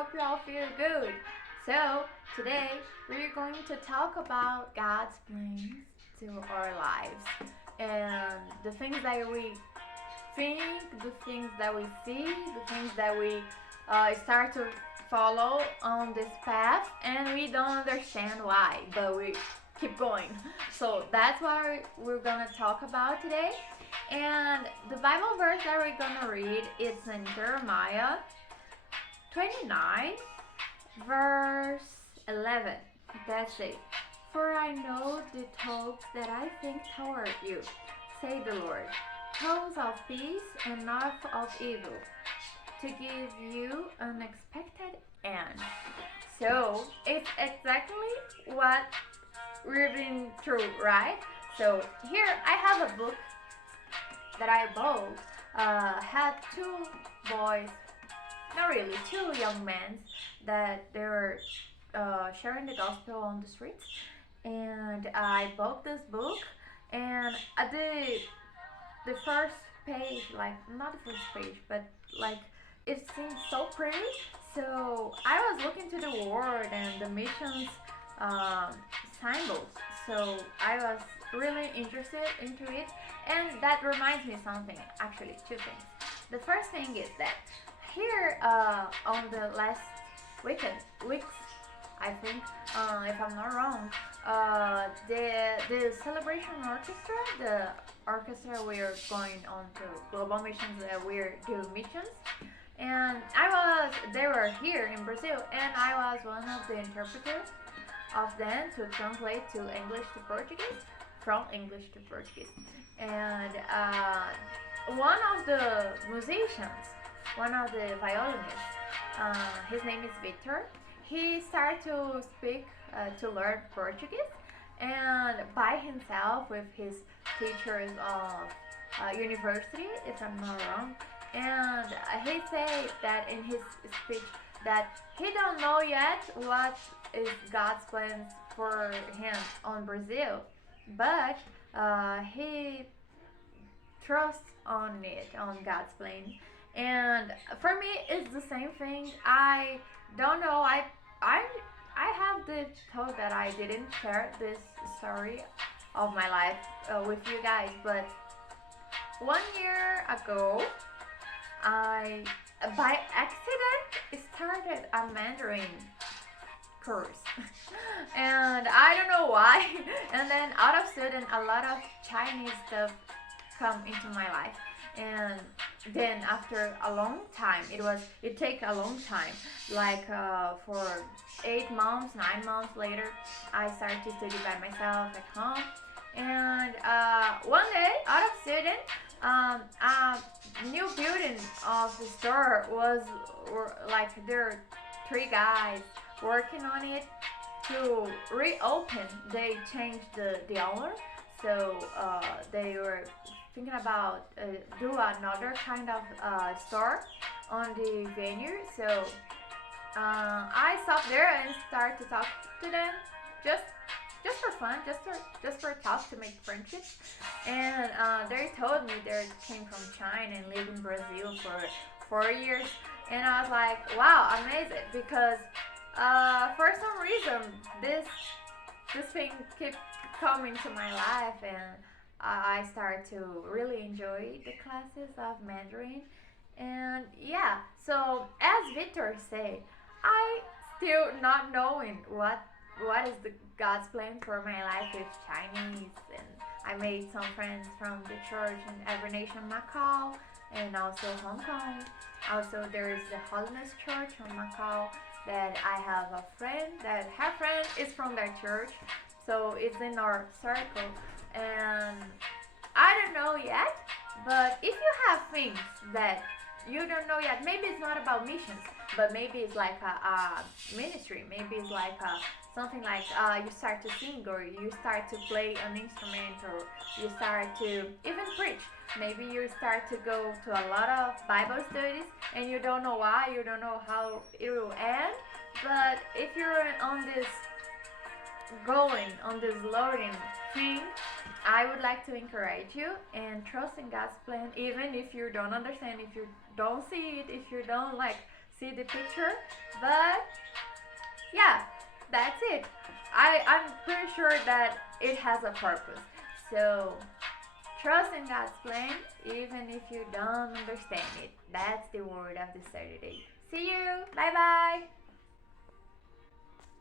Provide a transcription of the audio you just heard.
hope you all feel good. So, today we're going to talk about God's plans to our lives and the things that we think, the things that we see, the things that we start to follow on this path and we don't understand why, but we keep going. So, that's what we're going to talk about today. And the Bible verse that we're going to read is in Jeremiah 29, verse 11. That's it. For I know the thoughts that I think toward you, say the Lord, thoughts of peace and not of evil, to give you an expected end. So it's exactly what we've been through, right? So here I have a book that I bought. Had two boys, not really, two young men that they were sharing the gospel on the streets, and I bought this book. And at the first page, like not the first page, but like it seemed so pretty. So I was looking to the word and the missions um, symbols. So I was really interested into it, and that reminds me something. Actually, two things. The first thing is that here on the last weeks, I think, if I'm not wrong, the celebration orchestra, the orchestra we're going on to global missions, we're doing missions, and they were here in Brazil, and I was one of the interpreters of them to translate to English to Portuguese, from English to Portuguese, and one of the musicians, one of the violinists, his name is Victor. He started to speak, to learn Portuguese, and by himself with his teachers of university, if I'm not wrong. And he said that in his speech that he don't know yet what is God's plans for him on Brazil, but he trust on it, on God's plan. And for me, it's the same thing. I don't know. I I have the thought that I didn't share this story of my life with you guys, but 1 year ago, I by accident started a Mandarin course, and I don't know why. And then out of sudden, a lot of Chinese stuff come into my life, and then after a long time, it take a long time, like for 8 months, 9 months later, I started to study by myself at home. And one day, out of sudden, a new building of the store like there are three guys working on it to reopen. They changed the owner, so they were thinking about do another kind of store on the venue. So I stopped there and started to talk to them, just for fun, just for talk to make friendships. And they told me they came from China and live in Brazil for 4 years. And I was like, wow, amazing, because for some reason this thing kept coming to my life, and I started to really enjoy the classes of Mandarin. And yeah, so as Victor said, I still not knowing what is the God's plan for my life with Chinese, and I made some friends from the church in Every Nation Macau and also Hong Kong. Also, there is the Holiness Church in Macau that I have a friend that her friend is from that church, so it's in our circle. And I don't know yet, but if you have things that you don't know yet, maybe it's not about missions, but maybe it's like a ministry, maybe it's like something like you start to sing, or you start to play an instrument, or you start to even preach. Maybe you start to go to a lot of Bible studies and you don't know why, you don't know how it will end. But if you're on this going on this learning thing, I would like to encourage you and trust in God's plan, even if you don't understand, if you don't see it, if you don't like see the picture. But yeah, that's it. I'm pretty sure that it has a purpose. So trust in God's plan, even if you don't understand it. That's the word of the Saturday. See you. Bye bye.